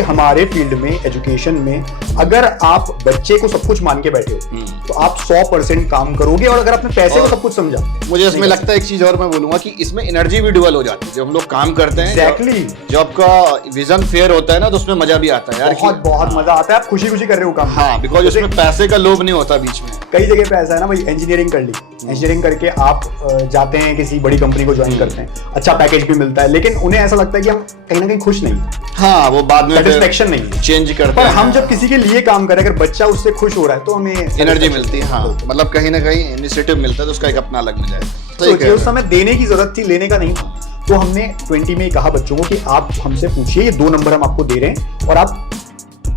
हमारे फील्ड में, एजुकेशन में, अगर आप बच्चे को सब कुछ मान के बैठे हो तो आप 100% काम करोगे। और अगर आपने पैसे को सब कुछ समझा, मुझे इसमें लगता है एक चीज और मैं बोलूंगा कि इसमें एनर्जी भी डुअल हो जाती है जब हम लोग काम करते हैं। एग्जैक्टली, जब आपका विजन फेयर होता है ना तो उसमें मजा भी आता है यार। बहुत मजा आता है। आप खुशी खुशी कर रहे हो काम। हाँ, बिकॉज उसमें पैसे का लोभ नहीं होता बीच में। कई जगह पे ऐसा है ना भाई, इंजीनियरिंग कर ली, इंजीनियरिंग करके आप जाते हैं किसी बड़ी कंपनी को ज्वाइन करते हैं, अच्छा पैकेज भी मिलता है, लेकिन उन्हें ऐसा लगता है कि हम कहीं ना कहीं खुश नहीं है। हाँ, वो बाद में सेटिस्फेक्शन नहीं है, चेंज करते पर हैं। हम जब किसी के लिए काम करें, अगर बच्चा उससे खुश हो रहा है तो हमें एनर्जी मिलती है। हाँ, मतलब कहीं ना कहीं इनिशिएटिव मिलता है तो उसका एक अपना अलग मजा है। सोचिए उस समय देने की जरूरत थी, लेने का नहीं था। तो हमने 20 में कहा बच्चों को कि आप हमसे पूछिए, ये 2 नंबर हम आपको दे रहे हैं और आप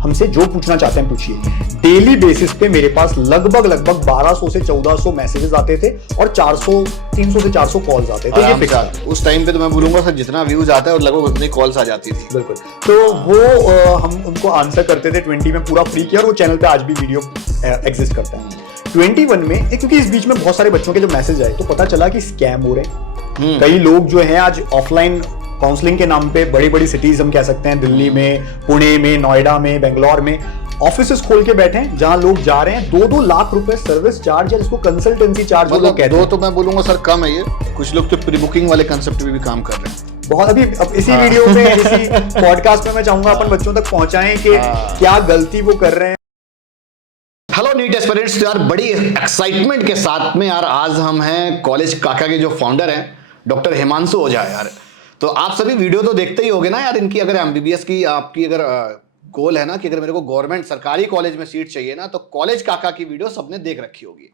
हमसे जो पूछना चाहते हैं पूछिए। डेली बेसिस पे मेरे पास लगभग 1200 से 1400 मैसेजेस आते थे और 300 से 400 कॉल्स आते थे। ये फिक्स था। उस टाइम पे तो मैं बोलूंगा सर जितना व्यूज आता है और लगभग उतनी कॉल्स आ जाती थी। बिल्कुल। तो वो हम उनको आंसर करते थे। 20 में पूरा फ्री किया और वो चैनल पे आज भी वीडियो एग्जिस्ट करता है। 21 में क्योंकि इस बीच में बहुत सारे बच्चों के जब मैसेज आए तो पता चला कि स्कैम हो रहे हैं। कई लोग जो हैं आज ऑफलाइन काउंसलिंग के नाम पे बड़ी बड़ी सिटीज हम कह सकते हैं, दिल्ली में, पुणे में, नोएडा में, बेंगलोर में ऑफिसेस खोल के बैठे हैं जहां लोग जा रहे हैं। 2-2 लाख रुपए सर्विस चार्ज है, जिसको कंसल्टेंसी चार्ज लोग कहते हैं। दो तो मैं बोलूंगा सर कम है ये। कुछ लोग तो प्री बुकिंग वाले कंसेप्ट पे भी काम कर रहे हैं। बहुत अभी अब इसी वीडियो में, इसी पॉडकास्ट में मैं चाहूंगा अपन बच्चों तक पहुंचाएं कि क्या गलती वो कर रहे हैं। हेलो नीट एस्पिरेंट्स, यार बड़ी एक्साइटमेंट के साथ में यार आज हम हैं कॉलेज काका के जो फाउंडर हैं डॉक्टर हिमांशु ओझा। यार तो आप सभी वीडियो तो देखते ही होगे ना यार इनकी। अगर एमबीबीएस की आपकी अगर गोल है ना कि अगर मेरे को गवर्नमेंट सरकारी कॉलेज में सीट चाहिए ना, तो कॉलेज काका की वीडियो सबने देख रखी होगी।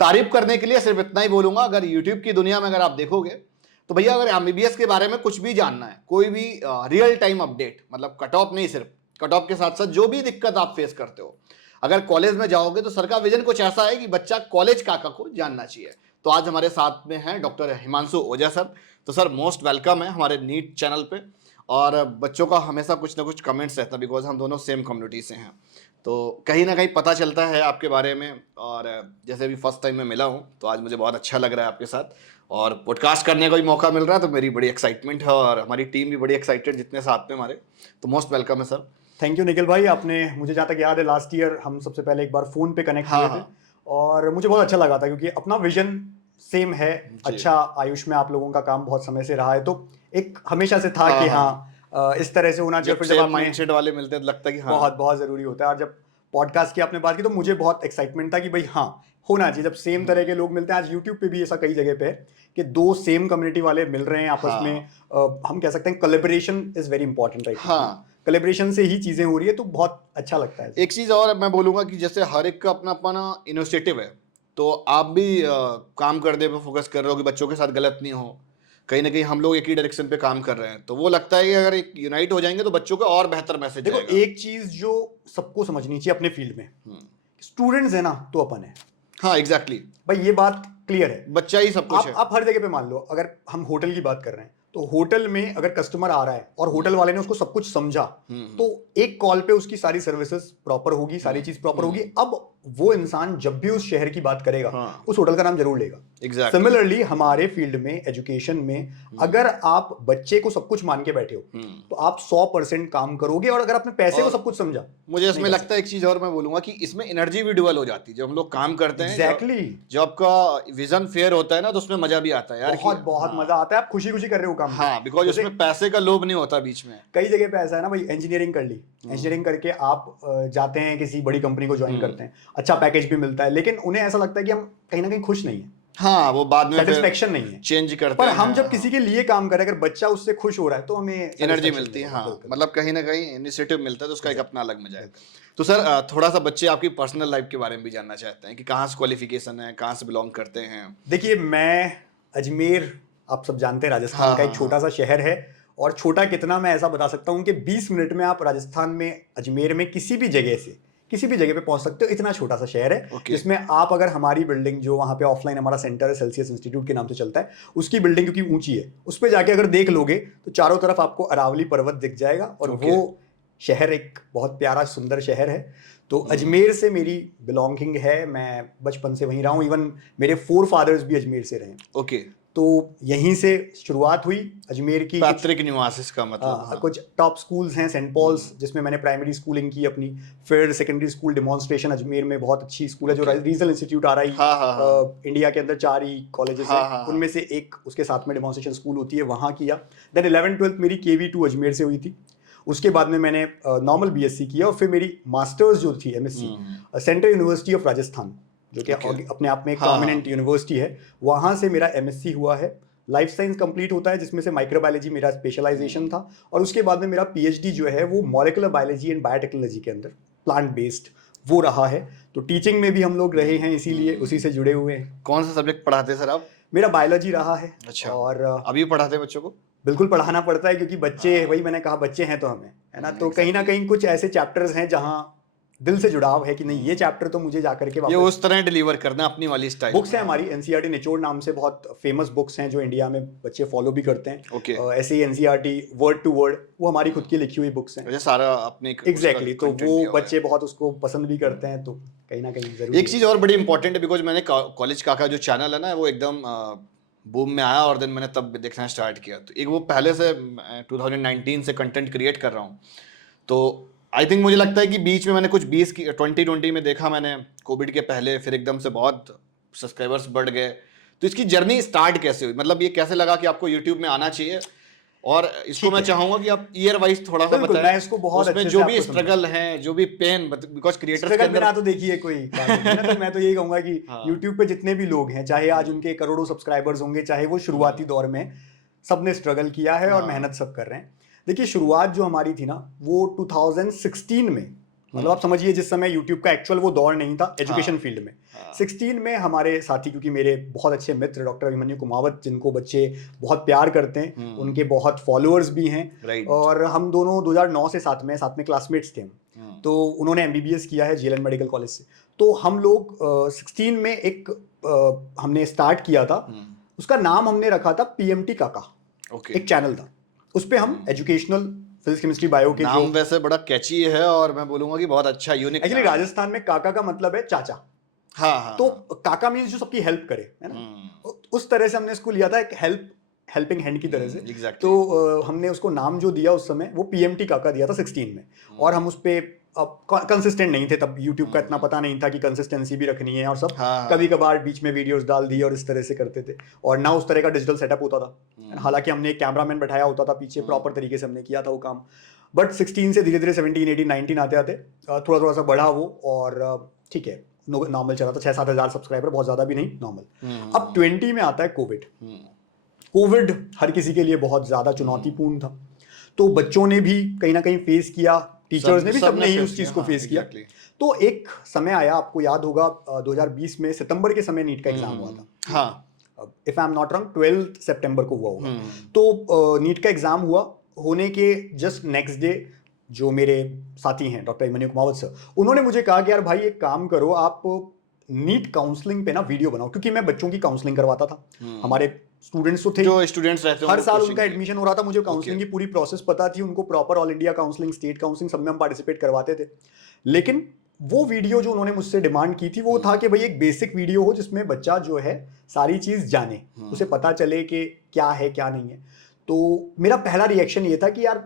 तारीफ करने के लिए सिर्फ इतना ही बोलूंगा, अगर यूट्यूब की दुनिया में अगर आप देखोगे तो भैया अगर एमबीबीएस के बारे में कुछ भी जानना है, कोई भी रियल टाइम अपडेट, मतलब कट ऑफ नहीं, सिर्फ कट ऑफ के साथ साथ जो भी दिक्कत आप फेस करते हो, अगर कॉलेज में जाओगे तो सर का विजन कुछ ऐसा है कि बच्चा कॉलेज काका को जानना चाहिए। तो आज हमारे साथ में हैं डॉक्टर हिमांशु ओझा सर। तो सर मोस्ट वेलकम है हमारे नीट चैनल पे। और बच्चों का हमेशा कुछ ना कुछ कमेंट्स रहता है, बिकॉज हम दोनों सेम कम्युनिटी से हैं, तो कहीं ना कहीं पता चलता है आपके बारे में। और जैसे अभी फर्स्ट टाइम मैं मिला हूँ तो आज मुझे बहुत अच्छा लग रहा है आपके साथ, और पॉडकास्ट करने का भी मौका मिल रहा है, तो मेरी बड़ी एक्साइटमेंट है और हमारी टीम भी बड़ी एक्साइटेड जितने साथ में हमारे। तो मोस्ट वेलकम है सर। थैंक यू निखिल भाई। आपने, मुझे जहाँ तक याद है, लास्ट ईयर हम सबसे पहले एक बार फोन पे कनेक्ट हुए थे और मुझे बहुत अच्छा लगा था क्योंकि अपना विजन सेम है। अच्छा, आयुष में आप लोगों का काम बहुत समय से रहा है, तो एक हमेशा से था कि हाँ इस तरह से होना चाहिए। फिर जब माइंडसेट वाले मिलते हैं तो लगता है कि हाँ बहुत बहुत जरूरी होता है। और जब पॉडकास्ट की आपने बात की तो मुझे बहुत एक्साइटमेंट था कि भाई हाँ होना चाहिए। जब सेम तरह के लोग मिलते हैं, आज यूट्यूब पे भी ऐसा कई जगह पे है कि 2 सेम कम्युनिटी वाले मिल रहे हैं आपस में। हम कह सकते हैं collaboration is very important right. हाँ, कोलैबोरेशन से ही चीजें हो रही है, तो बहुत अच्छा लगता है। एक चीज और मैं बोलूंगा कि जैसे हर एक का अपना अपना इनिशिएटिव है, तो आप भी काम करने पे फोकस कर रहे हो कि बच्चों के साथ गलत नहीं हो। कहीं ना कहीं हम लोग एक ही डायरेक्शन पे काम कर रहे हैं, तो वो लगता है कि अगर एक यूनाइट हो जाएंगे तो बच्चों को और बेहतर मैसेज देखो जाएगा। एक चीज जो सबको समझनी चाहिए अपने फील्ड में, स्टूडेंट्स है ना तो अपन है। हाँ एग्जैक्टली भाई ये बात क्लियर है, बच्चा ही सब कुछ है। आप हर जगह पे मान लो, अगर हम होटल की बात कर रहे हैं तो होटल में अगर कस्टमर आ रहा है और होटल वाले ने उसको सब कुछ समझा, तो एक कॉल पे उसकी सारी सर्विसेज प्रॉपर होगी, सारी चीज प्रॉपर होगी। अब वो इंसान जब भी उस शहर की बात करेगा, उस होटल का नाम जरूर लेगा। सिमिलरली हमारे फील्ड में, एजुकेशन में, अगर आप बच्चे को सब कुछ मान के बैठे हो तो आप 100% काम करोगे। और अगर आपने पैसे को सब कुछ समझा, मुझे इसमें लगता है एक चीज और मैं बोलूंगा कि इसमें एनर्जी भी डुअल हो जाती है जब हम लोग काम करते हैं। एग्जैक्टली, जब आपका विजन फेयर होता है ना तो उसमें मजा भी आता है यार। बहुत मजा आता है। आप खुशी खुशी कर रहे हो काम। हाँ, बिकॉज उसमें पैसे का लोभ नहीं होता बीच में। कई जगह पे ऐसा है ना भाई, इंजीनियरिंग कर ली, इंजीनियरिंग करके आप जाते हैं किसी बड़ी कंपनी को ज्वाइन करते हैं, अच्छा पैकेज भी मिलता है, लेकिन उन्हें ऐसा लगता है कि हम कहीं ना कहीं खुश नहीं है। हाँ, वो बाद में सेटिस्फेक्शन नहीं है, चेंज करते पर हैं। हम जब किसी के लिए काम करें, अगर बच्चा उससे खुश हो रहा है तो हमें एनर्जी मिलती है। हाँ, मतलब कहीं ना कहीं इनिशिएटिव मिलता है तो उसका एक अपना अलग मजा है। तो सर थोड़ा सा बच्चे आपकी पर्सनल लाइफ के बारे में भी जानना चाहते हैं कि कहाँ से क्वालिफिकेशन है, कहाँ से बिलोंग करते हैं। देखिए मैं अजमेर, आप सब जानते हैं, राजस्थान का एक छोटा सा शहर है। और छोटा कितना, मैं ऐसा बता सकता हूँ कि 20 मिनट में आप राजस्थान में, अजमेर में किसी भी जगह से किसी भी जगह पे पहुंच सकते हो। इतना छोटा सा शहर है जिसमें आप, अगर हमारी बिल्डिंग जो वहाँ पे ऑफलाइन हमारा सेंटर है, सेल्सियस इंस्टीट्यूट के नाम से चलता है, उसकी बिल्डिंग क्योंकि ऊंची है, उस पर जाके अगर देख लोगे तो चारों तरफ आपको अरावली पर्वत दिख जाएगा। और वो शहर एक बहुत प्यारा सुंदर शहर है। तो अजमेर से मेरी बिलोंगिंग है, मैं बचपन से वहीं रहा हूँ। इवन मेरे 4 फादर्स भी अजमेर से रहे। ओके, तो यहीं से शुरुआत हुई अजमेर की। पैतृक निवास इसका मतलब। हाँ। कुछ टॉप स्कूल्स हैं, सेंट पॉल्स जिसमें मैंने प्राइमरी स्कूलिंग की अपनी, फिर सेकेंडरी स्कूल डेमोन्स्ट्रेशन अजमेर में बहुत अच्छी स्कूल है जो रीजनल इंस्टीट्यूट RI इंडिया के अंदर 4 ही कॉलेजेस हैं, उनमें से एक उसके साथ में डेमोन्स्ट्रेशन स्कूल होती है, वहाँ किया। देन 11th-12th मेरी KV2 अजमेर से हुई थी। उसके बाद में मैंने नॉर्मल BSc किया और फिर मेरी मास्टर्स जो थी MSc central university of Rajasthan, जो कि अपने आप में एक प्रोमिनेंट यूनिवर्सिटी है, वहाँ से मेरा MSc हुआ है। लाइफ साइंस कंप्लीट होता है जिसमें से माइक्रोबायोलॉजी मेरा स्पेशलाइजेशन था, और उसके बाद में मेरा PhD जो है वो मॉलिक्यूलर बायोलॉजी एंड बायोटेक्नोलॉजी के अंदर प्लांट बेस्ड वो रहा है। तो टीचिंग में भी हम लोग रहे हैं, इसीलिए उसी से जुड़े हुए हैं। कौन सा सब्जेक्ट पढ़ाते हैं सर आप? मेरा बायोलॉजी रहा है। अच्छा। और अभी पढ़ाते हैं बच्चों को? बिल्कुल पढ़ाना पड़ता है, क्योंकि बच्चे, वही मैंने कहा, बच्चे हैं तो हमें, है ना, तो कहीं ना कहीं कुछ ऐसे चैप्टर्स हैं जहाँ दिल से जुड़ाव है कि नहीं ये चैप्टर तो मुझे जाकर के ये उस तरह डिलीवर करना अपनी वाली स्टाइल। बुक्स हैं हमारी NCERT निचोड़ नाम से बहुत फेमस बुक्स हैं जो इंडिया में बच्चे फॉलो भी करते हैं। ऐसे ही NCERT वर्ड टू वर्ड, वो हमारी खुद की लिखी हुई बुक्स हैं। सारा अपने एग्जैक्टली, तो वो बच्चे बहुत उसको पसंद भी करते हैं, तो कहीं ना कहीं जरूर। एक चीज और बड़ी इंपॉर्टेंट है, बिकॉज मैंने कॉलेज काका जो चैनल है ना वो एकदम बूम में आया, और देन मैंने तब देखना स्टार्ट किया। तो एक वो पहले से 2019 से कंटेंट क्रिएट कर रहा हूँ, तो आई थिंक मुझे लगता है कि बीच में मैंने कुछ 2020 में देखा मैंने, कोविड के पहले, फिर एकदम से बहुत सब्सक्राइबर्स बढ़ गए। तो इसकी जर्नी स्टार्ट कैसे हुई, मतलब ये कैसे लगा कि आपको यूट्यूब में आना चाहिए? और इसको मैं चाहूंगा कि आप ईयर वाइज थोड़ा सा बताएं। मैं इसको बहुत अच्छे से जो भी स्ट्रगल है, जो भी पेन, बिकॉज क्रिएटर्स के अंदर तो देखिए कोई तो मैं तो यही कहूंगा कि YouTube पे जितने भी लोग हैं, चाहे आज उनके करोड़ों सब्सक्राइबर्स होंगे, चाहे वो शुरुआती दौर में, सबने स्ट्रगल किया है और मेहनत सब कर रहे हैं। देखिए शुरुआत जो हमारी थी ना वो 2016 में, मतलब आप समझिए जिस समय YouTube का एक्चुअल वो दौर नहीं था एजुकेशन फील्ड में। 16 में हमारे साथी, क्योंकि मेरे बहुत अच्छे मित्र डॉक्टर अभिमन्यु कुमावत, जिनको बच्चे बहुत प्यार करते हैं, उनके बहुत फॉलोअर्स भी हैं, और हम दोनों 2009 से साथ में क्लासमेट्स थे। तो उन्होंने MBBS किया है JLN मेडिकल कॉलेज से। तो हम लोग 16 में एक हमने स्टार्ट किया था, उसका नाम हमने रखा था PMT काका। एक चैनल था, उस पे हम एजुकेशनल फिजिक्स केमिस्ट्री बायो के नाम वैसे बड़ा कैची है, और मैं बोलूंगा कि बहुत अच्छा यूनिक। एक्चुअली राजस्थान में काका का मतलब है चाचा। तो काका मीन्स जो सबकी हेल्प करे, है ना, उस तरह से हमने इसको लिया था, एक हेल्पिंग हैंड की तरह से। तो हमने उसको नाम जो दिया उस समय वो PMT काका दिया था 16 में। और हम उस पे कंसिस्टेंट नहीं थे तब, YouTube का इतना पता नहीं था कि कंसिस्टेंसी भी रखनी है और सब। कभी कभार बीच में वीडियोस डाल दी और इस तरह से करते थे, और ना उस तरह का डिजिटल सेटअप होता था। हालांकि हमने एक कैमरामैन बैठाया होता था पीछे, प्रॉपर तरीके से हमने किया था वो काम। बट 16 से धीरे धीरे 17, 18, 19 आते आते थोड़ा सा बढ़ा वो, और ठीक है नॉर्मल चला था, 6-7 हज़ार सब्सक्राइबर, बहुत ज़्यादा भी नहीं, नॉर्मल। अब 20 में आता है कोविड। हर किसी के लिए बहुत ज़्यादा चुनौतीपूर्ण था, तो बच्चों ने भी कहीं ना कहीं फेस किया, टीचर्स ने भी, सबने ही उस चीज़ को फेस किया। तो एक समय आया, आपको याद होगा 2020 में सितंबर के समय नीट का एग्जाम हुआ था। If I am not wrong 12 सितंबर को हुआ होगा। तो नीट का एग्जाम हुआ, होने के जस्ट नेक्स्ट डे जो मेरे साथी हैं डॉक्टर अभिमन्यु कुमावत सर, उन्होंने मुझे कहा कि यार भाई एक काम करो, आप नीट काउंसलिंग पे ना वीडियो बनाओ, क्योंकि मैं बच्चों की काउंसलिंग करवाता था। हमारे स्टूडेंट्स तो थे, जो स्टूडेंट्स रहते हर साल उनका एडमिशन हो रहा था, मुझे काउंसलिंग की पूरी प्रोसेस पता थी, उनको proper all India counselling, state counselling सब में हम पार्टिसिपेट करवाते थे। लेकिन वो वीडियो जो उन्होंने मुझसे डिमांड की थी वो था कि भाई एक बेसिक वीडियो हो जिसमें बच्चा जो है सारी चीज जाने, उसे पता चले कि क्या है क्या नहीं है। तो मेरा पहला रिएक्शन ये था कि यार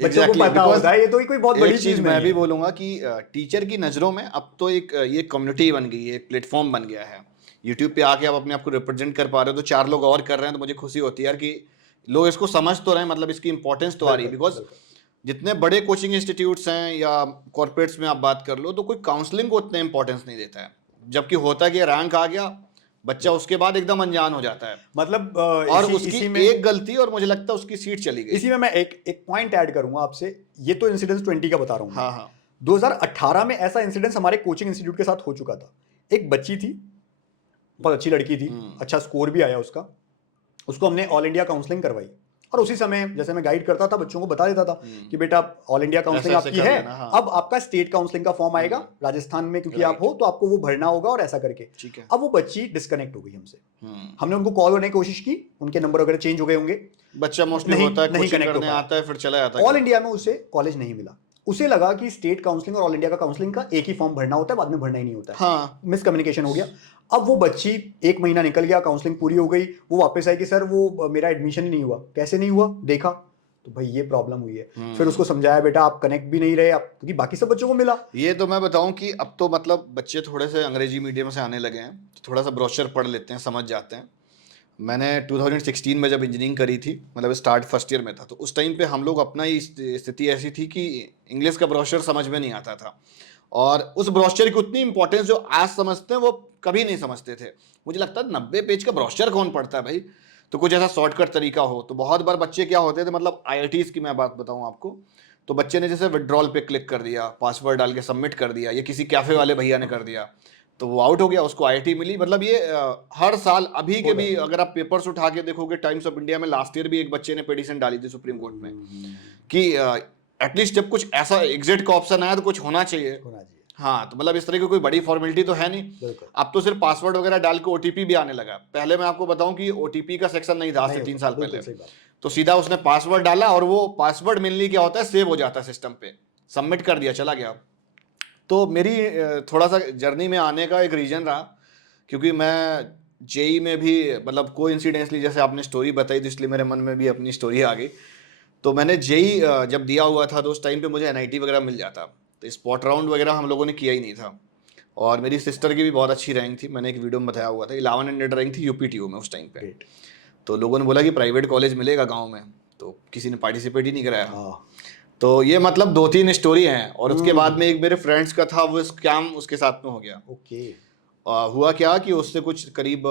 बच्चों को पता होता है, ये तो कोई बहुत बड़ी चीज। मैं भी बोलूंगा कि टीचर की नजरों में अब तो एक ये कम्युनिटी बन गई है, एक प्लेटफॉर्म बन गया है। यूट्यूब पे आके आप अपने आप को रिप्रेजेंट कर पा रहे हो, तो 4 लोग और कर रहे हैं, तो मुझे खुशी होती है यार कि लोग इसको समझ तो रहे हैं, मतलब इसकी इंपॉर्टेंस तो आ रही है। बिकॉज जितने बड़े कोचिंग इंस्टीट्यूट्स हैं या कॉर्पोरेट्स में आप बात कर लो, तो कोई काउंसलिंग को उतने इंपॉर्टेंस नहीं देता है, जबकि होता है कि रैंक आ गया, बच्चा उसके बाद एकदम अनजान हो जाता है, मतलब और उसकी एक गलती और मुझे लगता है उसकी सीट चली गई। इसी में मैं एक पॉइंट ऐड करूंगा आपसे, ये तो इंसिडेंस 20 का बता रहा हूँ। हाँ। 2018 में ऐसा इंसिडेंस हमारे कोचिंग इंस्टीट्यूट के साथ हो चुका था। एक बच्ची थी, बहुत अच्छी लड़की थी, अच्छा स्कोर भी आया उसका, उसको हमने ऑल इंडिया काउंसलिंग करवाई, और उसी समय जैसे मैं गाइड करता था बच्चों को बता देता था कि बेटा ऑल इंडिया काउंसलिंग आपकी है, अब आपका स्टेट काउंसलिंग का फॉर्म आएगा राजस्थान में, क्योंकि आप हो तो आपको वो भरना होगा, और ऐसा करके। अब वो बच्ची डिस्कनेक्ट हो गई हमसे। हमने उनको कॉल करने की कोशिश की, उनके नंबर वगैरह चेंज हो गए होंगे, बच्चा मोस्टली होता है, नहीं कनेक्ट करने आता है, फिर चला जाता है। ऑल इंडिया में उसे कॉलेज नहीं मिला, उसे लगा कि स्टेट काउंसलिंग और ऑल इंडिया का काउंसलिंग का एक ही फॉर्म भरना होता है, बाद में भरना ही नहीं होता है। मिसकम्युनिकेशन हो गया। अब वो बच्ची 1 महीना निकल गया, काउंसलिंग पूरी हो गई, वो वापस आई कि सर वो मेरा एडमिशन ही नहीं हुआ। कैसे नहीं हुआ? देखा तो भाई ये प्रॉब्लम हुई है। फिर उसको समझाया, बेटा आप कनेक्ट भी नहीं रहे, आप क्योंकि बाकी सब बच्चों को मिला। ये तो मैं बताऊं कि अब तो मतलब बच्चे थोड़े से अंग्रेजी मीडियम से आने लगे हैं, तो थोड़ा सा ब्रोशर पढ़ लेते हैं, समझ जाते हैं। मैंने 2016 में जब इंजीनियरिंग करी थी, मतलब स्टार्ट फर्स्ट ईयर में था, तो उस टाइम पे हम लोग अपना ही स्थिति ऐसी थी कि इंग्लिश का ब्रोशर समझ में नहीं आता था, और उस ब्रोशर की उतनी इंपॉर्टेंस जो आज समझते हैं वो कभी नहीं समझते थे। मुझे लगता है 90 पेज का ब्रोशर कौन पढ़ता है भाई, तो कुछ ऐसा शॉर्टकट तरीका हो। तो बहुत बार बच्चे क्या होते थे, मतलब IITs की मैं बात बताऊं आपको, तो बच्चे ने जैसे विड्रॉल पे क्लिक कर दिया, पासवर्ड डाल के सबमिट कर दिया, या किसी कैफे वाले भैया ने कर दिया, तो वो आउट हो गया, उसको IIT मिली। मतलब ये हर साल अभी के भी अगर आप पेपर्स उठा के देखोगे, टाइम्स ऑफ इंडिया में लास्ट ईयर भी एक बच्चे ने पिटीशन डाली थी सुप्रीम कोर्ट में कि एटलीस्ट जब कुछ ऐसा एग्जिट का ऑप्शन आया तो कुछ होना चाहिए। हाँ, तो मतलब इस तरह की कोई बड़ी फॉर्मेलिटी तो है नहीं। अब तो सिर्फ पासवर्ड वगैरह डाल के OTP भी आने लगा। पहले मैं आपको बताऊं कि OTP का सेक्शन नहीं था आज से 3 साल पहले, तो सीधा उसने पासवर्ड डाला और वो पासवर्ड मेनली क्या होता है, सेव हो जाता है सिस्टम पे, सबमिट कर दिया, चला गया। तो मेरी थोड़ा सा जर्नी में आने का एक रीजन रहा, क्योंकि मैं JEE में भी मतलब कोइंसिडेंसली जैसे आपने स्टोरी बताई, तो इसलिए मेरे मन में भी अपनी स्टोरी आ गई। तो मैंने JEE जब दिया हुआ था तो उस टाइम पे मुझे NIT वगैरह मिल जाता, तो स्पॉट राउंड वगैरह हम लोगों ने किया ही नहीं था। और मेरी सिस्टर की भी बहुत अच्छी रैंक थी, मैंने एक वीडियो में बताया हुआ था, 1100 रैंक थी UPTU में उस टाइम पे। तो लोगों ने बोला कि प्राइवेट कॉलेज मिलेगा गाँव में, तो किसी ने पार्टिसिपेट ही नहीं कराया। तो ये मतलब 2-3 स्टोरी हैं। और उसके बाद में एक मेरे फ्रेंड्स का था, वो स्कैम उसके साथ में हो गया। हुआ क्या कि उससे कुछ करीब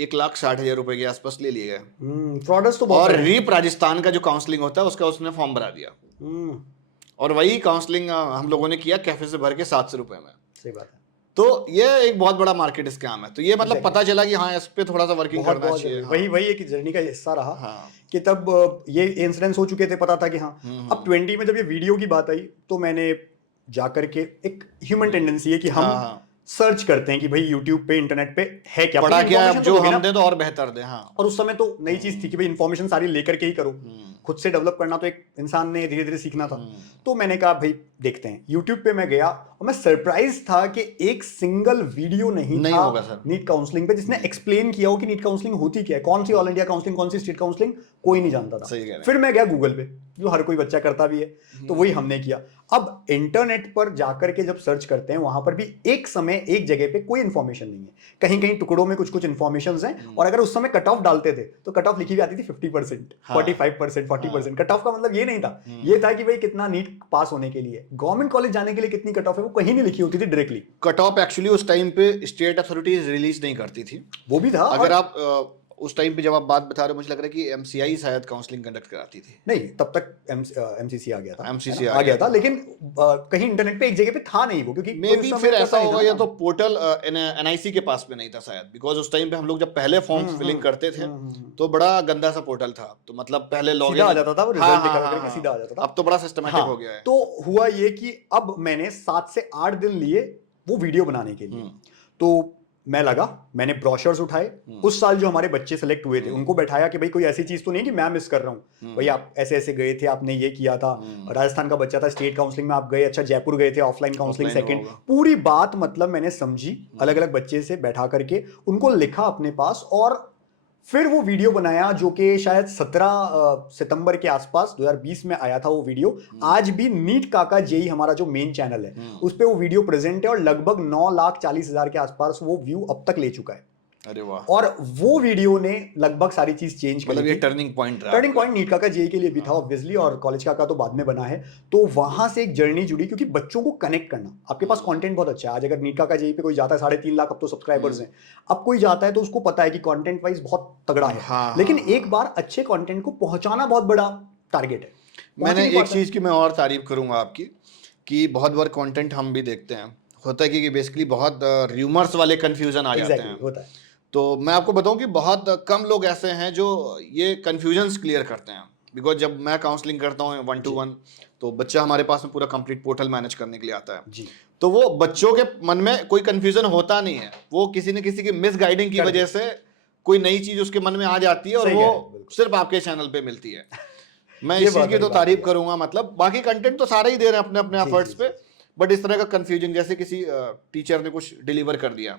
1,60,000 रुपए के आसपास ले लिए गए। फ्रॉडर्स तो बहुत और हैं। रीप राजस्थान का जो काउंसलिंग होता है उसका उसने फॉर्म भरा दिया, और वही काउंसलिंग हम लोगों ने किया कैफे से भर के 700 रुपए में। सही बात है। तो ये एक बहुत बड़ा मार्केट स्कैम है। तो ये मतलब पता चला कि हाँ, इस पे थोड़ा सा वर्किंग करना चाहिए। वही एक जर्नी का हिस्सा रहा कि तब ये इंसिडेंट्स हो चुके थे, पता था कि हाँ। अब 20 में जब ये वीडियो की बात आई तो मैंने जाकर के, एक ह्यूमन टेंडेंसी है कि हम सर्च करते हैं कि भाई यूट्यूब पे, इंटरनेट पे है क्या, पढ़ा क्या है, जो हम दे तो और बेहतर दे। हाँ। और उस समय तो नई चीज थी कि भाई इन्फॉर्मेशन सारी लेकर के ही करो, खुद से डेवलप करना तो एक इंसान ने धीरे धीरे सीखना था। तो मैंने कहा भाई देखते हैं। यूट्यूब पे मैं गया और मैं सरप्राइज था कि एक सिंगल वीडियो नहीं था नीट काउंसलिंग पे जिसने एक्सप्लेन किया हो कि नीट काउंसलिंग होती क्या है, कौन सी ऑल इंडिया काउंसलिंग, कौन सी स्टेट काउंसलिंग, कोई नहीं जानता था। फिर मैं गया गूगल पे, जो हर कोई बच्चा करता भी है, तो वही हमने किया। अब इंटरनेट पर जाकर के जब सर्च करते हैं, वहां पर भी एक समय एक जगह पे कोई इंफॉर्मेशन नहीं है, कहीं कहीं टुकड़ों में कुछ कुछ इंफॉर्मेशन हैं। और अगर उस समय कट ऑफ डालते थे तो कट ऑफ लिखी हुई आती थी 50%, 45%, 40%। कट ऑफ का मतलब ये नहीं था, ये था कि भाई कितना नीट पास होने के लिए, गवर्नमेंट कॉलेज जाने के लिए कितनी कट ऑफ है, वो कहीं नहीं लिखी होती थी डायरेक्टली। कट ऑफ एक्चुअली उस टाइम पे स्टेट अथॉरिटीज रिलीज नहीं करती थी, वो भी था। अगर आप उस टाइम पे जब आप बात बता रहे हो, मुझे लग रहा है कि MCI शायद काउंसलिंग कंडक्ट कराती थी। नहीं, तब तक MCC आ गया था, MCC आ गया था, लेकिन कहीं इंटरनेट पे एक जगह पे था नहीं वो, क्योंकि मे बी फिर ऐसा होगा, या तो पोर्टल NIC के पास में नहीं था शायद, बिकॉज उस टाइम पे हम लोग जब पहले फॉर्म फिलिंग करते थे तो बड़ा गंदा सा पोर्टल था। तो मतलब पहले लॉगिन आ जाता था, वो रिजल्ट दिखा करके सीधा आ जाता था। अब तो बड़ा सिस्टमेटिक हो गया है। तो हुआ ये कि अब मैंने 7 से 8 दिन लिए वो वीडियो बनाने के लिए। तो मैं लगा, मैंने ब्रोशर्स उठाए, उस साल जो हमारे बच्चे सेलेक्ट हुए थे उनको बैठाया कि भाई कोई ऐसी चीज तो नहीं कि मैं मिस कर रहा हूँ, भाई आप ऐसे ऐसे गए थे, आपने ये किया था, राजस्थान का बच्चा था, स्टेट काउंसलिंग में आप गए, अच्छा जयपुर गए थे ऑफलाइन काउंसलिंग सेकंड, पूरी बात मतलब मैंने समझी, अलग अलग बच्चे से बैठा करके उनको लिखा अपने पास, और फिर वो वीडियो बनाया जो कि शायद 17 सितंबर के आसपास 2020 में आया था वो वीडियो। आज भी नीट काका JEE हमारा जो मेन चैनल है उस पे वो वीडियो प्रेजेंट है, और लगभग 9,40,000 के आसपास वो व्यू अब तक ले चुका है। अरे वाह। और वो वीडियो ने लगभग सारी चीज चेंज कर दी। मतलब ये टर्निंग पॉइंट रहा। टर्निंग पॉइंट नीट काका JEE के लिए भी था ऑब्वियसली, और कॉलेज काका तो बाद में बना है। तो वहां से एक जर्नी जुड़ी, क्योंकि बच्चों को कनेक्ट करना, आपके पास कंटेंट बहुत अच्छा है। आज अगर नीट काका JEE पे कोई जाता है, 3.5 लाख अब तो सब्सक्राइबर्स हैं, अब कोई जाता है तो उसको पता है कि कंटेंट वाइज बहुत तगड़ा है। लेकिन एक बार अच्छे कंटेंट को पहुंचाना बहुत बड़ा टारगेट है। मैंने एक चीज की मैं और तारीफ करूंगा आपकी, कि बहुत बार कंटेंट हम भी देखते हैं, होता है कि बेसिकली बहुत र्यूमर्स वाले कंफ्यूजन आ जाते हैं। होता है। तो मैं आपको बताऊं कि बहुत कम लोग ऐसे हैं जो ये कन्फ्यूजन्स क्लियर करते हैं। बिकॉज जब मैं काउंसलिंग करता हूँ 1-to-1, तो बच्चा हमारे पास में पूरा कंप्लीट पोर्टल मैनेज करने के लिए आता है जी। तो वो बच्चों के मन में कोई कन्फ्यूजन होता नहीं है, वो किसी न किसी की मिस गाइडिंग की वजह से कोई नई चीज उसके मन में आ जाती है, और वो सिर्फ आपके चैनल पे मिलती है। मैं इस चीज की तो तारीफ करूंगा। मतलब बाकी कंटेंट तो सारे ही दे रहे हैं अपने अपने एफर्ट्स पे, बट इस तरह का कंफ्यूजन, जैसे किसी टीचर ने कुछ डिलीवर कर दिया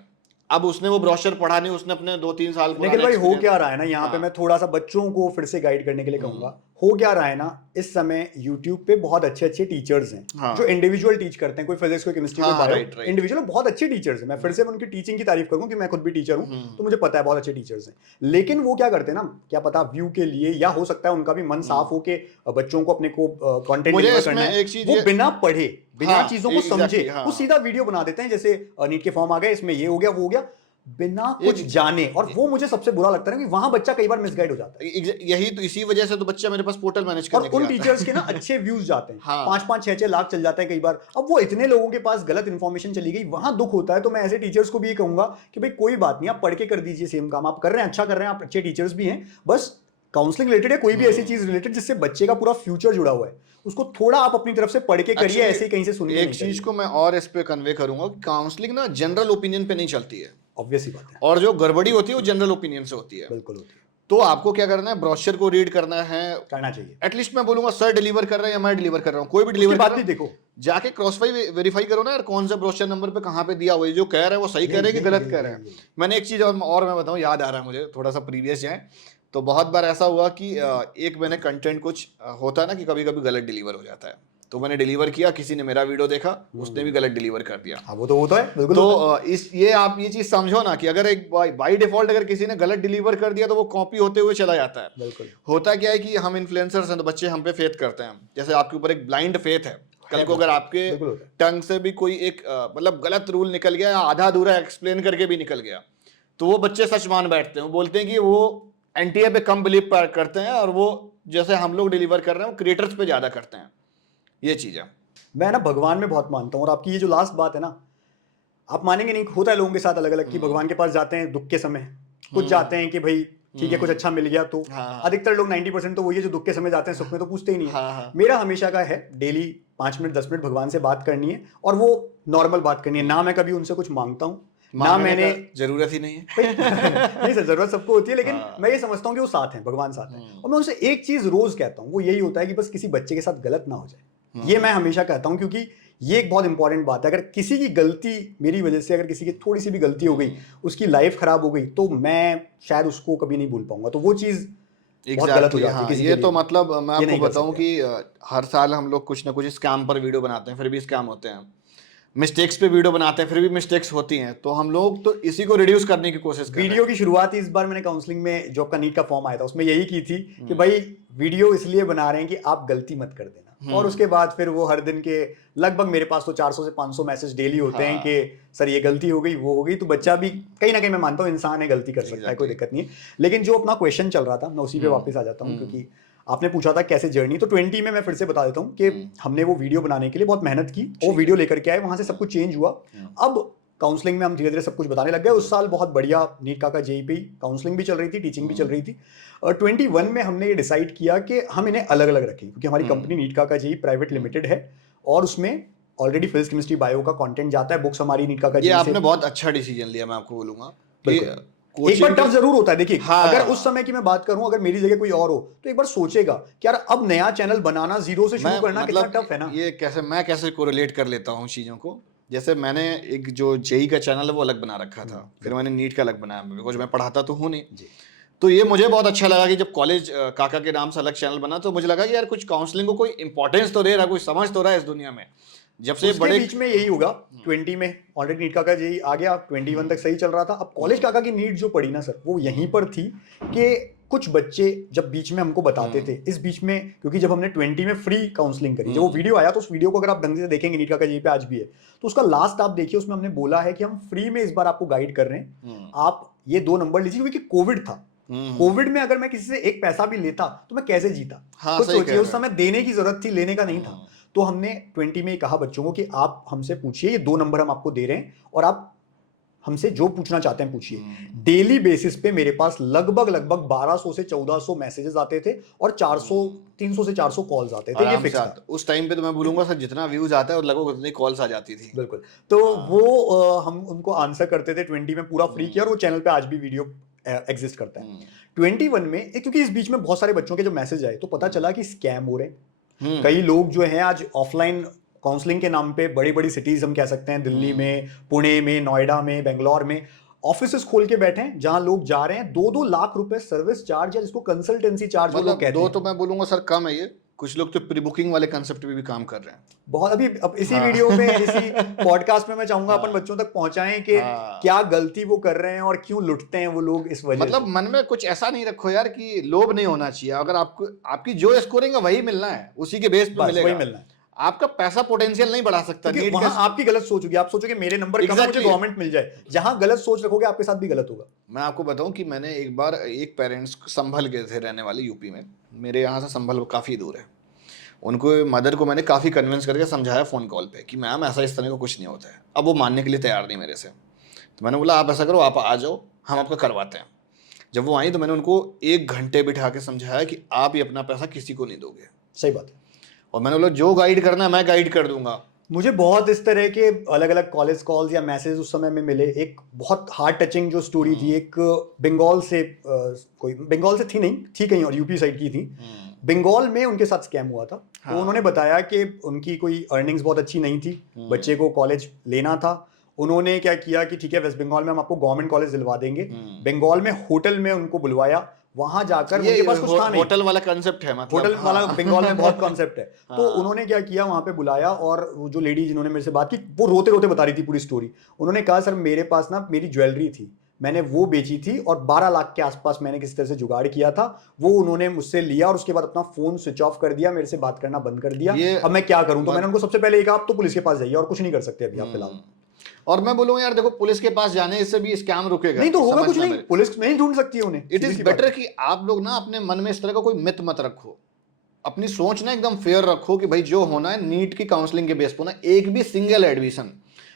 अब उसने वो ब्रोशर पढ़ा नहीं, उसने अपने 2-3 साल लेकिन भाई हो क्या रहा है ना यहाँ पे, हाँ। मैं थोड़ा सा बच्चों को फिर से गाइड करने के लिए कहूंगा। हो क्या रहा है ना, इस समय YouTube पे बहुत अच्छे अच्छे टीचर्स हैं हाँ। जो इंडिविजुअल टीच करते हैं, कोई फिजिक्स कोई केमिस्ट्री हाँ, कोई बायो, राइट। इंडिविजुअल बहुत अच्छे टीचर्स हैं। मैं फिर से उनकी टीचिंग की तारीफ करूँ कि मैं खुद भी टीचर हूँ तो मुझे पता है बहुत अच्छे टीचर्स हैं। लेकिन वो क्या करते हैं ना, क्या पता व्यू के लिए, या हो सकता है उनका भी मन साफ हो के बच्चों को अपने को कंटेंट मुझे डिलीवर करना इसमें है, एक चीज वो ये- बिना पढ़े बिना हाँ, चीजों को exactly, समझे हाँ। वो सीधा वीडियो बना देते हैं, जैसे नीट के फॉर्म आ गए, इसमें ये हो गया वो हो गया, बिना कुछ जाने। और वो मुझे सबसे बुरा लगता है कि वहां बच्चा कई बार मिसगाइड हो जाता है। यही तो, इसी वजह से तो बच्चा मेरे पास पोर्टल मैनेज और करने के उन लिए आता टीचर्स है। के ना अच्छे व्यूज जाते हैं, हाँ। 5-5 6-6 लाख चल जाते हैं कई बार। अब वो इतने लोगों के पास गलत इंफॉर्मेशन चली गई, वहां दुख होता है। तो मैं ऐसे टीचर्स को भी ये कहूंगा कि भाई कोई बात नहीं, आप पढ़ के कर दीजिए, सेम काम आप कर रहे हैं, अच्छा कर रहे हैं, आप अच्छे टीचर्स भी हैं, बस काउंसलिंग रिलेटेड है कोई भी ऐसी चीज रिलेटेड जिससे बच्चे का पूरा फ्यूचर जुड़ा हुआ है, उसको थोड़ा आप अपनी तरफ से पढ़ के करिए, Actually, ऐसे ही कहीं से सुन के एक नहीं चीज करिए। को मैं और इस पे कन्वे करूंगा कि काउंसलिंग ना जनरल ओपिनियन पे नहीं चलती है, ऑब्वियस ही बात है, और जो गड़बड़ी होती है वो जनरल ओपिनियन से होती है। बिल्कुल होती है, तो आपको क्या करना है, ब्रोशर को रीड करना है, करना चाहिए। एटलीस्ट मैं बोलूंगा सर डिलीवर कर रहे हैं या मैं डिलीवर कर रहा हूँ, कोई भी उसके डिलीवर बाद कर भी रहा देखो, हूँ, जाके क्रॉस वेरीफाई करो ना यार, कौन सा ब्रोशर नंबर पे कहाँ पे दिया हुआ है, जो कह रहे हैं वो सही कह रहे हैं कि गलत कह रहे हैं। मैंने एक चीज और मैं बताऊं, याद आ रहा है मुझे, थोड़ा सा प्रीवियस जाए तो बहुत बार ऐसा हुआ कि एक मैंने कंटेंट कुछ होता है ना कि कभी कभी गलत डिलीवर हो जाता है, तो मैंने डिलीवर किया, किसी ने मेरा वीडियो देखा, उसने भी गलत डिलीवर कर दिया। हाँ वो तो होता है, बिल्कुल तो होता है। ये आप ये चीज समझो ना कि अगर एक बाई डिफॉल्ट अगर किसी ने गलत डिलीवर कर दिया तो वो कॉपी होते हुए चला जाता है। बिल्कुल होता क्या है कि हम इन्फ्लुएंसर्स हैं तो बच्चे हम पे फेथ करते हैं, जैसे आपके ऊपर एक ब्लाइंड फेथ है, कल को अगर आपके बिल्कुल होता है। टंग से भी कोई एक मतलब गलत रूल निकल गया, आधा अधूरा एक्सप्लेन करके भी निकल गया, तो वो बच्चे सच मान बैठते हैं, वो बोलते हैं कि वो एनटीए पे कम बिलीव करते हैं, और वो जैसे हम लोग डिलीवर कर रहे हैं वो क्रिएटर्स पे ज्यादा करते हैं। ये चीज है। मैं ना भगवान में बहुत मानता हूँ, और आपकी ये जो लास्ट बात है ना, आप मानेंगे नहीं, होता है लोगों के साथ अलग अलग, कि भगवान के पास जाते हैं दुख के समय, कुछ जाते हैं कि भाई ठीक है कुछ अच्छा मिल गया, तो हाँ। अधिकतर लोग 90% तो वही है जो दुख के समय जाते हैं, सुख में तो पूछते ही नहीं है। हाँ। मेरा हमेशा का है डेली 5 मिनट 10 मिनट भगवान से बात करनी है, और वो नॉर्मल बात करनी है, ना मैं कभी उनसे कुछ मांगता हूँ ना मांगने मैंने का जरूरत ही नहीं है। नहीं सर, जरूरत सबको होती है, लेकिन हाँ। मैं ये समझता हूँ कि वो साथ हैं, भगवान साथ हैं। और मैं उनसे एक चीज रोज कहता हूँ, वो यही होता है कि बस किसी बच्चे के साथ गलत ना हो जाए। ये मैं हमेशा कहता हूँ, क्योंकि ये एक बहुत इंपॉर्टेंट बात है। अगर किसी की गलती मेरी वजह से, अगर किसी की थोड़ी सी भी गलती हो गई, उसकी लाइफ खराब हो गई, तो मैं शायद उसको कभी नहीं भूल पाऊंगा। तो वो चीज बहुत गलत हो जाती है हाँ, किसी ये के तो लिए। मतलब मैं ये आपको नहीं कर बताऊं सकते। कि हर साल हम लोग कुछ ना कुछ स्कैम पर वीडियो बनाते हैं, फिर भी स्कैम होते हैं, मिस्टेक्स पे वीडियो बनाते हैं, फिर भी मिस्टेक्स होती हैं, तो हम लोग तो इसी को रिड्यूस करने की कोशिश कर रहे हैं। वीडियो की शुरुआत इस बार मैंने काउंसलिंग में जो आपका नीट का फॉर्म आया था उसमें यही की थी कि भाई वीडियो इसलिए बना रहे हैं कि आप गलती मत कर देना। और उसके बाद फिर वो हर दिन के लगभग मेरे पास तो 400 से 500 मैसेज डेली होते हैं कि सर ये गलती हो गई वो हो गई। तो बच्चा भी कहीं ना कहीं, मैं मानता हूँ इंसान है, गलती कर सकता है, कोई दिक्कत नहीं है। लेकिन जो अपना क्वेश्चन चल रहा था, मैं उसी पे वापस आ जाता हूँ, क्योंकि आपने पूछा था कैसे जर्नी। तो 20 में मैं फिर से बता देता हूँ कि हमने वो वीडियो बनाने के लिए बहुत मेहनत की, वो वीडियो लेकर के आए, वहां से सब कुछ चेंज हुआ। अब काउंसलिंग में हम धीरे धीरे सब कुछ बताने लग गए। उस साल बहुत बढ़िया नीट का जेईई काउंसलिंग भी चल रही थी, टीचिंग भी चल रही थी। और 21 में हमने ये डिसाइड किया कि हम इन्हें अलग अलग रखें, क्योंकि हमारी कंपनी नीट का जेईई प्राइवेट लिमिटेड है, और उसमें ऑलरेडी फिजिक्स केमिस्ट्री बायो का कंटेंट जाता है, बुक्स हमारी नीट का ये आपने बहुत अच्छा डिसीजन लिया, मैं आपको बोलूंगा कि एक बार टफ जरूर होता है। देखिए हाँ। अगर उस समय की मैं बात करूं, अगर मेरी जगह कोई और हो तो एक बार सोचेगा कि यार अब नया चैनल बनाना, जीरो से शुरू करना कितना टफ है ना। ये कैसे मैं कैसे कोरिलेट कर लेता हूँ चीज़ों को। जैसे मैंने एक जो जेई का चैनल है वो अलग बना रखा था, फिर मैंने नीट का अलग बनाया, बिकॉज मैं पढ़ाता तो हूँ नहीं। तो ये मुझे बहुत अच्छा लगा कि जब कॉलेज काका के नाम से अलग चैनल बना, तो मुझे लगा कि यार कुछ काउंसलिंग को कोई इंपॉर्टेंस तो दे रहा, कोई समझ तो रहा है इस दुनिया में। जब से उसके बड़े बीच में यही होगा, 20 में ऑलरेडी नीट काका जेईई आ गया, 21 तक सही चल रहा था। अब कॉलेज काका की नीट जो पड़ी ना सर, वो यहीं पर थी कि कुछ बच्चे जब बीच में हमको बताते थे, इस बीच में, क्योंकि जब हमने 20 में फ्री काउंसलिंग करी, जब वो वीडियो आया, तो उस वीडियो को अगर आप ढंग से देखेंगे, नीट काका जेईई पे आज भी है, तो उसका लास्ट आप देखिए, उसमें हमने बोला है कि हम फ्री में इस बार आपको गाइड कर रहे हैं, आप ये 2 नंबर लीजिए, क्योंकि कोविड था। कोविड में अगर मैं किसी से एक पैसा भी लेता तो मैं कैसे जीता, कुछ सोचिए। उस समय देने की जरूरत थी, लेने का नहीं था। तो हमने 20 में कहा बच्चों को कि आप हमसे पूछिए, ये 2 नंबर हम आपको दे रहे हैं, और आप हमसे जो पूछना चाहते हैं पूछिए। डेली बेसिस पे मेरे पास लगभग 1200 से 1400 मैसेजेस आते थे, और 300 से 400 कॉल्स आते थे। ये फिक्स था उस टाइम पे। तो मैं बोलूंगा सर, जितना व्यूज आता है और लगभग उतनी कॉल्स आ जाती थी। बिल्कुल। तो वो हम उनको आंसर करते थे। 20 में पूरा फ्री किया, और वो चैनल पे आज भी वीडियो एग्जिस्ट करता है। 21 में क्योंकि इस बीच में बहुत सारे बच्चों के जो मैसेज आए, तो पता चला कि स्कैम हो रहे हैं। कई लोग जो हैं आज ऑफलाइन काउंसलिंग के नाम पे बड़ी बड़ी सिटीज हम कह सकते हैं, दिल्ली में, पुणे में, नोएडा में, बेंगलोर में, ऑफिसेस खोल के बैठे हैं जहां लोग जा रहे हैं, 2-2 लाख रुपए सर्विस चार्ज या जिसको कंसल्टेंसी चार्ज वो लोग मतलब कहते दो हैं। तो मैं बोलूंगा सर कम है ये, कुछ लोग तो प्री बुकिंग वाले कंसेप्ट पे भी काम कर रहे हैं। बहुत अभी अब इसी हाँ। वीडियो में, इसी पॉडकास्ट में मैं चाहूंगा अपन हाँ। बच्चों तक पहुंचाएं कि हाँ। क्या गलती वो कर रहे हैं और क्यों लुटते हैं वो लोग इस वजह मतलब से। मन में कुछ ऐसा नहीं रखो यार कि लोभ नहीं होना चाहिए, अगर आपको आपकी जो स्कोरिंग है वही मिलना है, उसी के बेस पे बस मिलेगा। वही मिलना है, आपका पैसा पोटेंशियल नहीं बढ़ा सकता क्योंकि नीट वहां का। आपकी गलत सोच होगी, आप सोचोगे मेरे नंबर कम है, मुझे Exactly. गवर्नमेंट मिल जाए। जहां गलत सोच रखोगे आपके साथ भी गलत होगा। मैं आपको बताऊं कि मैंने एक बार, एक पेरेंट्स संभल के थे रहने वाले यूपी में, मेरे यहाँ से संभल काफ़ी दूर है, उनको मदर को मैंने काफ़ी कन्विंस करके समझाया फ़ोन कॉल पे कि मैम ऐसा इस तरह का कुछ नहीं होता है। अब वो मानने के लिए तैयार नहीं मेरे से, तो मैंने बोला आप ऐसा करो, आप आ जाओ, हम आपका करवाते हैं। जब वो आई तो मैंने उनको 1 घंटे बिठा के समझाया कि आप ये अपना पैसा किसी को नहीं दोगे, सही बात है। और मैंने बोला जो गाइड करना है मैं गाइड कर दूंगा। मुझे बहुत इस तरह के अलग अलग कॉलेज कॉल्स या मैसेज उस समय में मिले। एक बहुत हार्ट टचिंग जो स्टोरी थी, एक बंगाल से कोई बंगाल से थी नहीं, थी कहीं और यूपी साइड की थी। बंगाल में उनके साथ स्कैम हुआ था। तो उन्होंने बताया कि उनकी कोई अर्निंग्स बहुत अच्छी नहीं थी, बच्चे को कॉलेज लेना था। उन्होंने क्या किया कि ठीक है वेस्ट बंगाल में हम आपको गवर्नमेंट कॉलेज दिलवा देंगे। बंगाल में होटल में उनको बुलवाया, वहां जाकर उनके पास कुछ था नहीं। होटल वाला कंसेप्ट है, मतलब होटल वाला बंगाल में बहुत कॉन्सेप्ट है। तो हाँ। उन्होंने क्या किया, वहां पे बुलाया, और वो जो लेडी जिन्होंने मेरे से बात की वो रोते रोते बता रही थी पूरी स्टोरी। उन्होंने कहा सर मेरे पास ना मेरी ज्वेलरी थी, मैंने वो बेची थी और 12 लाख के आसपास मैंने किसी तरह से जुगाड़ किया था, वो उन्होंने मुझसे लिया और उसके बाद अपना फोन स्विच ऑफ कर दिया, मेरे से बात करना बंद कर दिया। अब मैं क्या करूं? तो मैंने उनको सबसे पहले कहा आप तो पुलिस के पास जाइए और कुछ नहीं कर सकते अभी आप फिलहाल। और मैं बोलूंगा यार देखो, पुलिस के पास जाने से भी स्कैम रुकेगा नहीं तो होगा कुछ समझना नहीं, मेरे। पुलिस नहीं ढूंढ सकती है उन्हें। इट इज बेटर कि आप लोग ना अपने मन में इस तरह का कोई मिथ मत रखो, अपनी सोच ना एकदम फेयर रखो कि भाई जो होना है नीट की काउंसलिंग के बेस पर होना। एक भी सिंगल एडमिशन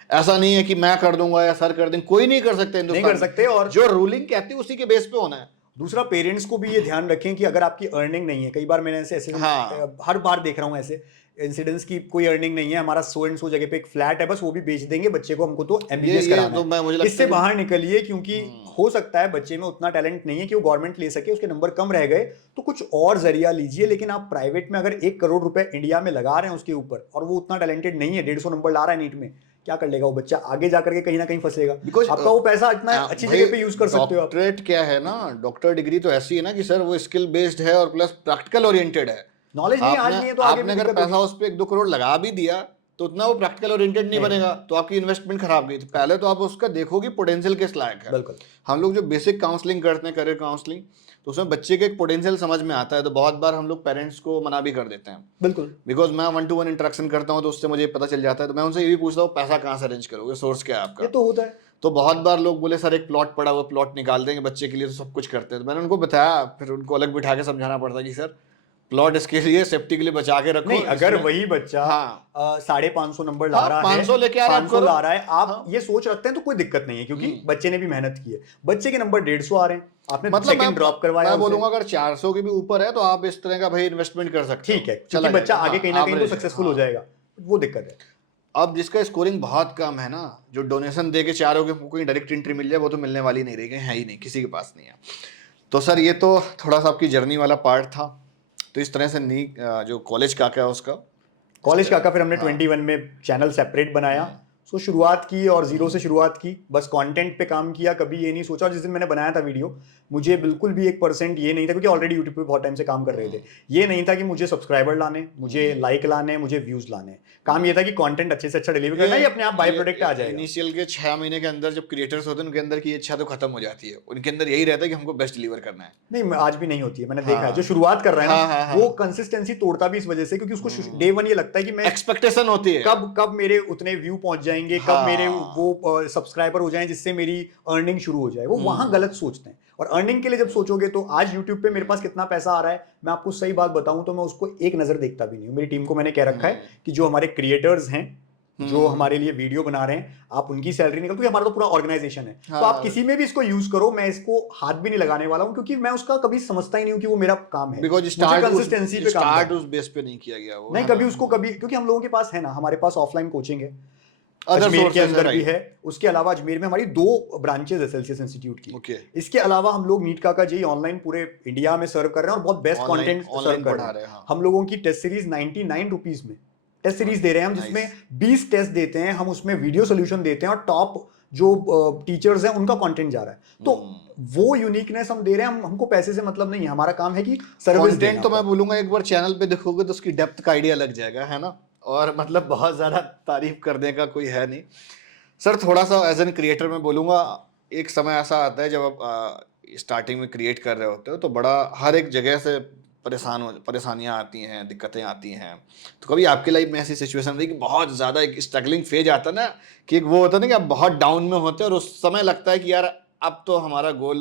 ऐसा नहीं है कि मैं कर दूंगा या सर कर देंगे, कोई नहीं कर सकते नहीं कर सकते। और जो रूलिंग कहती है उसी के बेस पे होना है। दूसरा पेरेंट्स को भी ये ध्यान रखें कि अगर आपकी अर्निंग नहीं है, कई बार मैंने ऐसे हाँ। हर बार देख रहा हूँ ऐसे इंसिडेंट्स की कोई अर्निंग नहीं है, हमारा सो एंड सो जगह पे एक फ्लैट है, बस वो भी बेच देंगे बच्चे को, हमको तो एमबीबीएस कराना तो मैं मुझे है। इससे बाहर निकलिए, क्योंकि हो सकता है बच्चे में उतना टैलेंट नहीं है कि वो गवर्नमेंट ले सके, उसके नंबर कम रह गए तो कुछ और जरिया लीजिए। लेकिन आप प्राइवेट में अगर 1 करोड़ रुपए इंडिया में लगा रहे हैं उसके ऊपर और वो उतना टैलेंटेड नहीं है, 150 नंबर ला रहा है नीट में, क्या कर लेगा वो बच्चा? आगे जाकर के कहीं ना कहीं फंसेगा। Because, आपका वो पैसा इतना अच्छी जगह पे यूज कर सकते हो आप। डॉक्टरेट क्या है ना, डॉक्टर डिग्री तो ऐसी है ना कि सर वो स्किल बेस्ड है और प्लस प्रैक्टिकल ओरिएंटेड है। नॉलेज नहीं आज नहीं है तो आगे आपने अगर पैसा उस पर 1-2 करोड़ लगा भी दिया तो उतना वो प्रैक्टिकल ओरिएंटेड नहीं बनेगा, तो आपकी इन्वेस्टमेंट खराब गई। तो पहले तो आप उसका देखोगे पोटेंशियल किस लायक है। बिल्कुल। हम लोग जो बेसिक काउंसलिंग करते हैं, करियर काउंसलिंग, तो उसमें बच्चे के एक पोटेंशियल समझ में आता है, तो बहुत बार हम लोग पेरेंट्स को मना भी कर देते हैं। बिल्कुल। बिकॉज मैं 1-to-1 इंटरेक्शन करता हूँ तो उससे मुझे पता चल जाता है, तो मैं उनसे ये भी पूछता हूँ पैसा कहाँ से अरेंज करोगे, सोर्स क्या है आपका। ये तो होता है। तो बहुत बार लोग बोले सर एक प्लॉट पड़ा हुआ, प्लॉट निकाल देंगे बच्चे के लिए, तो सब कुछ करते हैं। तो मैंने उनको बताया, फिर उनको अलग बिठा के समझाना पड़ता है कि सर प्लॉट इसके लिए सेफ्टी के लिए बचा के रखो। नहीं, अगर वही बच्चा हाँ। 550 नंबर ला रहा है, 500 लेके आ रहा है, 500 ला रहा है, आप हाँ। ये सोच रखते हैं तो कोई दिक्कत नहीं है, क्योंकि बच्चे ने भी मेहनत की है। बच्चे के नंबर 150 आ रहे हैं, आपने मतलब सेकंड ड्रॉप करवाया। मैं बोलूंगा अगर 400 के भी ऊपर है तो आप इस तरह का भाई इन्वेस्टमेंट कर सकते हो। ठीक है, क्योंकि बच्चा आगे कहीं ना कहीं तो सक्सेसफुल हो जाएगा, वो दिक्कत है। अब जिसका स्कोरिंग बहुत कम है ना, जो डोनेशन दे के चाह रहे हो कि कोई डायरेक्ट एंट्री मिल जाए, वो तो मिलने वाली नहीं रही, है ही नहीं, किसी के पास नहीं है। तो सर ये तो थोड़ा सा आपकी जर्नी वाला पार्ट था। तो इस तरह से जो कॉलेज काका है उसका, कॉलेज काका फिर हमने 21 में चैनल सेपरेट बनाया। सो शुरुआत की और जीरो से शुरुआत की, बस कंटेंट पे काम किया, कभी ये नहीं सोचा। और जिस दिन मैंने बनाया था वीडियो, मुझे बिल्कुल भी 1% ये नहीं था, क्योंकि ऑलरेडी यूट्यूब पे बहुत टाइम से काम कर रहे थे, ये नहीं था कि मुझे सब्सक्राइबर लाने, मुझे लाइक लाने, मुझे व्यूज लाने। काम ये था कि कंटेंट अच्छे से अच्छा डिलीवर करना, ये अपने आप बाय प्रोडक्ट आ जाएगा। इनिशियल के 6 महीने के अंदर जब क्रिएटर्स होते हैं उनके अंदर की इच्छा तो खत्म हो जाती है, उनके अंदर यही रहता है कि हमको बेस्ट डिलीवर करना है। नहीं, आज भी नहीं होती है, मैंने देखा है। जो शुरुआत कर रहा है ना, वो कंसिस्टेंसी तोड़ता भी इस वजह से, क्योंकि उसको डे 1 ये लगता है कि मैं एक्सपेक्टेशन होती है कब मेरे उतने व्यू पहुंच जाएंगे, कब मेरे वो सब्सक्राइबर हो जाएं जिससे मेरी अर्निंग शुरू हो जाए। वो वहां गलत सोचते हैं। और अर्निंग के लिए जब सोचोगे तो आज यूट्यूब पे मेरे पास कितना पैसा आ रहा है, मैं आपको सही बात बताऊं तो मैं उसको एक नजर देखता भी नहीं हूं। मेरी टीम को मैंने कह रखा है कि जो हमारे क्रिएटर्स हैं, जो हमारे लिए वीडियो बना रहे हैं, आप उनकी सैलरी निकल, क्योंकि हमारा तो पूरा ऑर्गेनाइजेशन है। तो आप किसी में भी इसको यूज करो, मैं इसको हाथ भी नहीं लगाने वाला हूं, क्योंकि मैं उसका कभी समझता ही नहीं हूं कि वो मेरा काम है। बिकॉज कंसिस्टेंसी पे स्टार्ट उस बेस पे नहीं किया गया वो। नहीं, कभी उसको कभी, क्योंकि हम लोगों के पास है ना, हमारे पास ऑफलाइन कोचिंग है, Other अजमेर के sources अंदर है, भी है। उसके अलावा अजमेर में हमारी 2 ब्रांचेस है सेल्सियस इंस्टीट्यूट की। Okay. इसके अलावा हम लोग नीट काका जी ऑनलाइन पूरे इंडिया में सर्व कर रहे हैं और बहुत बेस्ट कंटेंट सर्व कर रहे हैं। हम लोगों की टेस्ट सीरीज 99 रुपीज में टेस्ट सीरीज दे रहे हैं हम, जिसमें 20 टेस्ट देते हैं हम, उसमें वीडियो सोल्यूशन देते हैं और टॉप जो टीचर्स हैं उनका कंटेंट जा रहा है। तो वो यूनिकनेस हम दे रहे हैं, हमको पैसे से मतलब नहीं है, हमारा काम है कि सर्विस कंटेंट तो मैं बोलूंगा एक बार चैनल पे देखोगे तो उसकी डेप्थ का आइडिया लग जाएगा, है ना। और मतलब बहुत ज़्यादा तारीफ करने का कोई है नहीं सर। थोड़ा सा एज एन क्रिएटर मैं बोलूँगा, एक समय ऐसा आता है जब आप स्टार्टिंग में क्रिएट कर रहे होते हो तो बड़ा हर एक जगह से परेशानियाँ आती हैं, दिक्कतें आती हैं। तो कभी आपके लाइफ में ऐसी सिचुएशन रही कि बहुत ज़्यादा एक स्ट्रगलिंग फेज आता है ना, कि एक वो होता है ना कि आप बहुत डाउन में होते हैं और उस समय लगता है कि यार अब तो हमारा गोल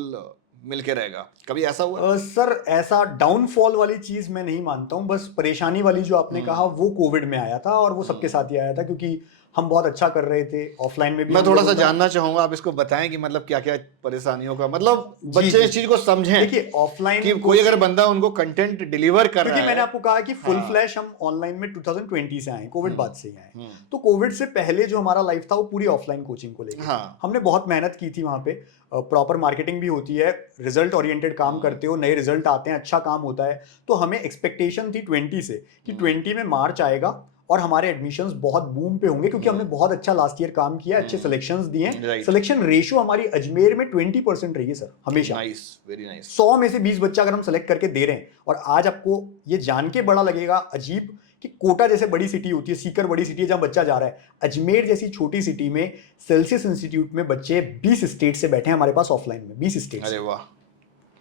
मिलके रहेगा, कभी ऐसा हुआ? सर ऐसा डाउनफॉल वाली चीज मैं नहीं मानता हूँ, बस परेशानी वाली जो आपने कहा वो कोविड में आया था, और वो सबके साथ ही आया था, क्योंकि हम बहुत अच्छा कर रहे थे ऑफलाइन में भी। मैं थोड़ा सा जानना चाहूंगा, आप इसको बताएं कि मतलब क्या क्या परेशानियों का, मतलब बच्चे इस चीज को समझें। देखिए ऑफलाइन कि कोई अगर बंदा उनको कंटेंट डिलीवर कर रहा है, क्योंकि मैंने आपको कहा कि फुल फ्लैश हम ऑनलाइन में 2020 से आए, कोविड बाद से ही आए। तो कोविड से पहले जो हमारा लाइफ था वो पूरी ऑफलाइन कोचिंग को लेकर। हमने बहुत मेहनत की थी वहां पे, प्रॉपर मार्केटिंग भी होती है, रिजल्ट ओरिएंटेड काम करते हो, नए रिजल्ट आते हैं, अच्छा काम होता है। तो हमें एक्सपेक्टेशन थी 20 से कि 20 में मार्च आएगा और हमारे एडमिशंस बहुत बूम पे होंगे, क्योंकि हमने बहुत अच्छा लास्ट ईयर काम किया, अच्छे सिलेक्शंस दिए। सिलेक्शन रेशियो हमारी अजमेर में 20% रही है सर, हमेशा। Nice, very nice. 100 में से 20 बच्चा अगर हम सेलेक्ट करके दे रहे हैं, और आज आपको ये जान के बड़ा लगेगा अजीब कि कोटा जैसे बड़ी सिटी होती है, सीकर बड़ी सिटी है जहां बच्चा जा रहा है, अजमेर जैसी छोटी सिटी में सेल्सियस इंस्टीट्यूट में बच्चे 20 स्टेट से बैठे हैं हमारे पास ऑफलाइन में, 20 स्टेट। अरे वाह।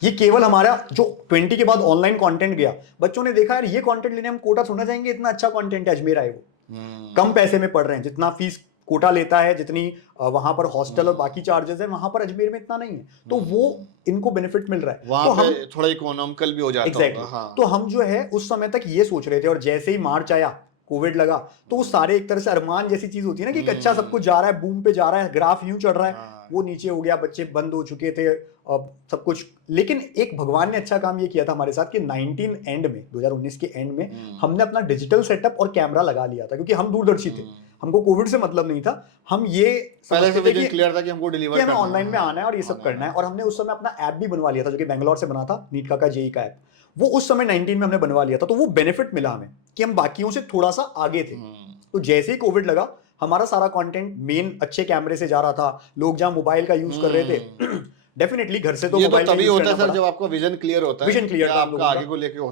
ये केवल हमारा जो 20 के बाद ऑनलाइन कंटेंट गया, बच्चों ने देखा यार ये कंटेंट लेने हम कोटा थोड़ा जाएंगे, इतना अच्छा कंटेंट है, अजमेर आए वो कम पैसे में पढ़ रहे हैं, जितना फीस कोटा लेता है, जितनी वहां पर हॉस्टल और बाकी चार्जेस है, वहां पर अजमेर में इतना नहीं है, तो वो इनको बेनिफिट मिल रहा है। वहां तो पे हम थोड़ा इकोनॉमिकल भी हो जाता exactly, होगा। हाँ। तो हम जो है उस समय तक ये सोच रहे थे, और जैसे ही मार्च आया, कोविड लगा, तो वो सारे एक तरह से अरमान जैसी चीज होती है ना कि अच्छा सब कुछ जा रहा है, बूम पे जा रहा है, ग्राफ यूं चढ़ रहा है, वो नीचे हो गया, बच्चे बंद हो चुके थे सब कुछ। लेकिन एक भगवान ने अच्छा काम ये किया था हमारे साथ कि 2019 के एंड में हमने अपना डिजिटल सेटअप और कैमरा लगा लिया था, क्योंकि हम दूरदर्शी थे, हमको कोविड से मतलब नहीं था, हम ये पहले से विजन क्लियर था कि हमको डिलीवर करना है, हमें ऑनलाइन में आना है और ये सब करना है। और हमने उस समय अपना ऐप भी बनवा लिया था, जो कि बेंगलोर से बना था, नीट का जेई का ऐप, वो उस समय 19 में हमने बनवा लिया था। तो वो बेनिफिट मिला हमें कि हम बाकियों से थोड़ा सा आगे थे। तो जैसे ही कोविड लगा, हमारा सारा कंटेंट मेन अच्छे कैमरे से जा रहा था, लोग जहां मोबाइल का यूज कर रहे थे डेफिनेटली घर से तो ये मोबाइल तो तभी होता है सर जब आपका विजन क्लियर होता है, विजन क्लियर था, आपका आगे को लेके